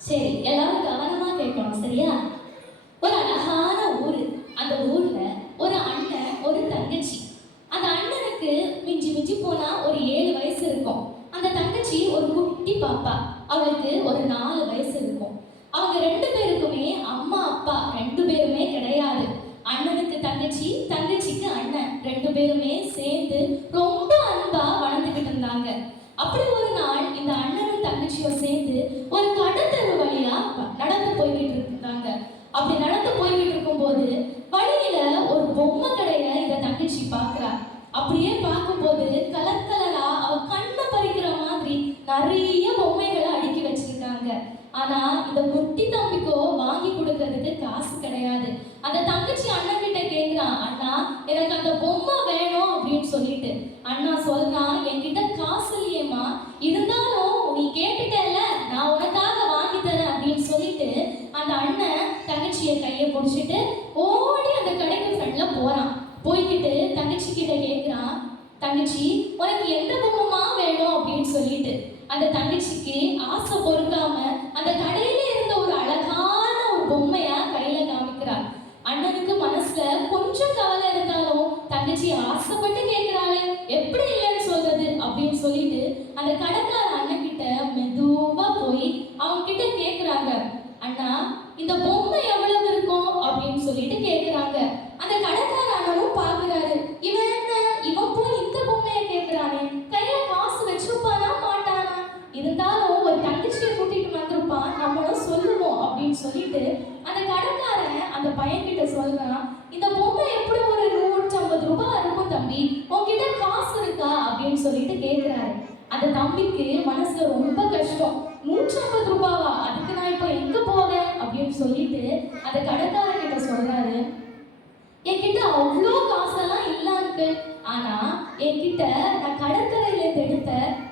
சரி எல்லாரும் கவனமா கேட்கணும் சரியா? ஒரு அழகான ஊரு. அந்த ஊர்ல ஒரு அண்ணன் ஒரு தங்கச்சி அந்த அண்ணனுக்கு மிஞ்சி மிஞ்சி போனா ஒரு ஏழு வயசு இருக்கும் அந்த தங்கச்சி ஒரு குட்டி பாப்பா அவளுக்கு ஒரு நாலு வயசு இருக்கும் அவங்க ரெண்டு பேருக்குமே அம்மா அப்பா ரெண்டு பேருமே கிடையாது அண்ணனுக்கு தங்கச்சி தங்கச்சிக்கு அண்ணன் ரெண்டு பேருமே சேர்ந்து ரொம்ப அன்பா வளர்ந்துகிட்டு இருந்தாங்க அப்படி ஒரு நாள் இந்த அண்ணனும் தங்கச்சியும் சேர்ந்து ஒரு கடத்தரு வழியா வ- நடந்து போய்கிட்டு இருந்தாங்க அப்படி நடந்து போய்கிட்டு வழியில ஒரு பொம்மை கடைய இந்த தங்கச்சி பாக்குறா அப்படியே பார்க்கும்போது கலர் கலரா அவ கண்ணை பறிக்கிற மாதிரி நிறைய பொம்மைகளை அடுக்கி வச்சிருக்காங்க. ஆனா இந்த குட்டி தம்பிக்கோ வாங்கி கொடுக்கறதுக்கு காசு கிடையாது. அந்த தங்கச்சி அண்ணன் கிட்ட கேக்குறான் அண்ணா எனக்கு அந்த பொம்மை வேணும் அப்படின்னு சொல்லிட்டு. அண்ணா சொல்றான் என்கிட்ட காசு இல்லையேம்மா. இருந்தாலும் நீ கேட்டுட்டல நான் உனக்காக வாங்கி தரேன் அப்படின்னு சொல்லிட்டு அந்த அண்ணன் தங்கச்சியை கையை பிடிச்சிட்டு ஓடி அந்த கடைக்கு ஃப்ரெண்ட்ல போறான். போய்கிட்டு தங்கச்சி கிட்ட கேக்குறான் தங்கச்சி உனக்கு எந்த பொம்மைமா வேணும்? அப்படின்னு சொல்லிட்டு. அந்த தங்கச்சிக்கு ஆசை பொறுக்காம அந்த கடையில இருந்த ஒரு அழகான ஒரு பொம்மையா கையில காமிக்கிறார் அண்ணனுக்கு மனசுல கொஞ்சம் கவலை இருந்தாலும் தங்கச்சி ஆசைப்பட்டு கேட்கிறாளே எப்படி இல்லைன்னு சொல்றது? அப்படின்னு சொல்லிட்டு அந்த கடைக்கார அண்ணன் கிட்ட மெதுவா போய் அவங்க கிட்ட கேக்குறாங்க. அண்ணா இந்த பொம்மை எவ்வளவு இருக்கும் அப்படின்னு சொல்லிட்டு கேக்குறாங்க அந்த கடைக்கார அண்ணனும் பாக்குறாரு இவன் என்ன இவன் போய் இந்த பொம்மையை கேக்குறானே கையில காசு வச்சிருப்பானா மாட்டானா இருந்தாலும் ஒரு தங்கச்சியை கூட்டிட்டு வந்திருப்பான் நம்மளும் சொல்லுவோம் அந்த கடைக்காரன் அந்த பையன்கிட்ட சொல்றான் இந்த பொம்மை எப்படி ஒரு நூற்றம்பது ரூபாய் இருக்கும் தம்பி? உன்கிட்ட காசு இருக்கா? அப்படின்னு சொல்லிட்டு கேட்கிறாரு அந்த தம்பிக்கு மனசுல ரொம்ப கஷ்டம். நூற்றம்பது ரூபாவா? அதுக்கு நான் இப்போ எங்க போவேன்? அப்படின்னு சொல்லிட்டு அந்த கடைக்காரன் கிட்ட சொல்றாரு. என்கிட்ட அவ்வளோ காசெல்லாம் இல்ல அங்கிள் ஆனா என்கிட்ட நான் கடற்கரையில எடுத்த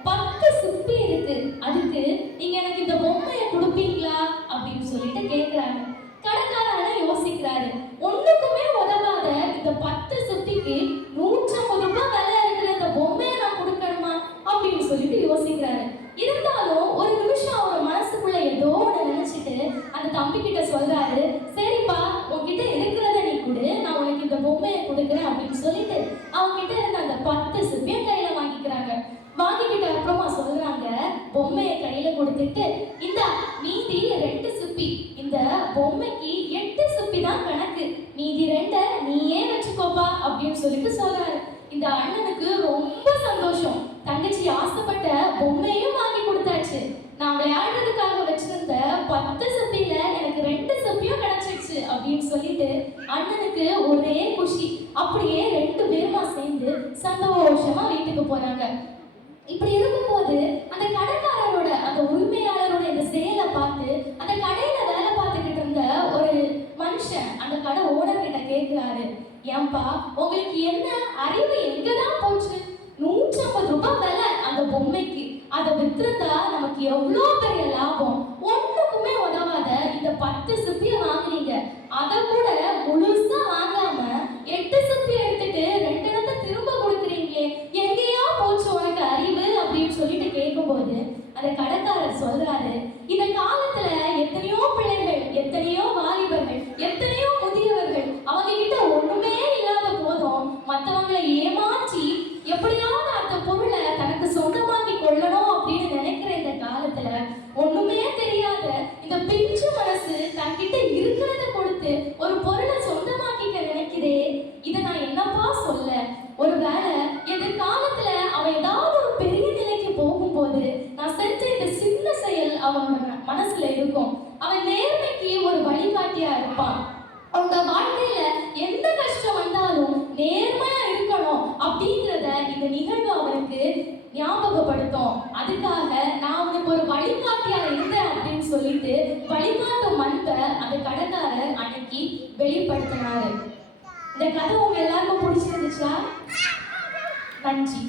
பத்து சிப்பி இருக்கு. அதுக்கு நீங்க எனக்கு இந்த பொம்மையை கொடுப்பீங்களா அப்படின்னு சொல்லிட்டு கேக்குறாங்க கடைக்காரன் யோசிக்கிறாரு ஒண்ணுக்குமே உதவாத இந்த பத்து சிப்பிக்கு நூற்றி ஐம்பது ரூபாய் விலை இருக்கிற இந்த பொம்மையை நான் கொடுக்கணுமா அப்படின்னு சொல்லிட்டு யோசிக்கிறாரு இருந்தாலும் ஒரு நிமிஷம் அவர் மனசுக்குள்ள ஏதோ ஒன்று நினைச்சிட்டு அந்த தம்பி கிட்ட சொல்றாரு சரிப்பா உன்கிட்ட இருக்கிறத நீ கொடு நான் உனக்கு இந்த பொம்மையை கொடுக்குறேன் அப்படின்னு சொல்லிட்டு அவங்க கிட்ட இருந்த அந்த பத்து சிப்பியும் கையில வாங்கிக்கிறாங்க வாங்கிக்கிட்ட அப்புறமா சொல்றாங்க பொம்மையை கையில கொடுத்துட்டு இந்த மீதி ரெண்டு சிப்பி. இந்த பொம்மைக்கு எட்டு சிப்பி தான் கணக்கு. மீதி ரெண்ட நீயே வச்சுக்கோப்பா அப்படின்னு சொல்லிட்டு சொல்றாரு. இந்த அண்ணனுக்கு ரொம்ப சந்தோஷம். தங்கச்சி ஆசைப்பட்ட பொம்மையும் வாங்கி கொடுத்தாச்சு. நான் விளையாடுறதுக்காக வச்சிருந்த பத்து சப்பியில எனக்கு ரெண்டு சப்பியும் கிடைச்சிருச்சு அப்படின்னு சொல்லிட்டு அண்ணனுக்கு ஒரே குஷி. அப்படியே ரெண்டு பேருமா சேர்ந்து சந்தோஷமா வீட்டுக்கு போறாங்க. இப்படி இருக்கும்போது அந்த கடைக்காரரோட அந்த உரிமையாளரோட இந்த செயலை பார்த்து அந்த கடையில வேலை பார்த்துக்கிட்டு இருந்த ஒரு மனுஷன் அந்த கடை ஓனர் கிட்ட கேட்கிறாரு ஏன்பா உங்களுக்கு என்ன அறிவு எங்கதான் போச்சு? நூற்றி ஐம்பது ரூபாய் விலை அந்த பொம்மைக்கு. அதை வித்துறதா நமக்கு எவ்வளோ பெரிய லாபம்? ஒண்ணுக்குமே உதவாத இந்த பத்து மனசுல இருக்கும். அவன் நேர்மைக்கு ஒரு வழிகாட்டியா இருப்பான். அவங்க வாழ்க்கையில எந்த கஷ்டம் வந்தாலும் நேர்மையா இருக்கணும் அப்படிங்கிறத இந்த நிகழ்வு அவனுக்கு ஞாபகப்படுத்தும். அதுக்காக நான் அவனுக்கு ஒரு வழிகாட்டியா இருந்தேன் அப்படின்னு சொல்லிட்டு வழிகாட்டும் அன்பை அந்த கடைக்காரர் அன்னைக்கு வெளிப்படுத்தினாரு. இந்த கதை உங்க எல்லாருக்கும் பிடிச்சிருந்துச்சா? நன்றி.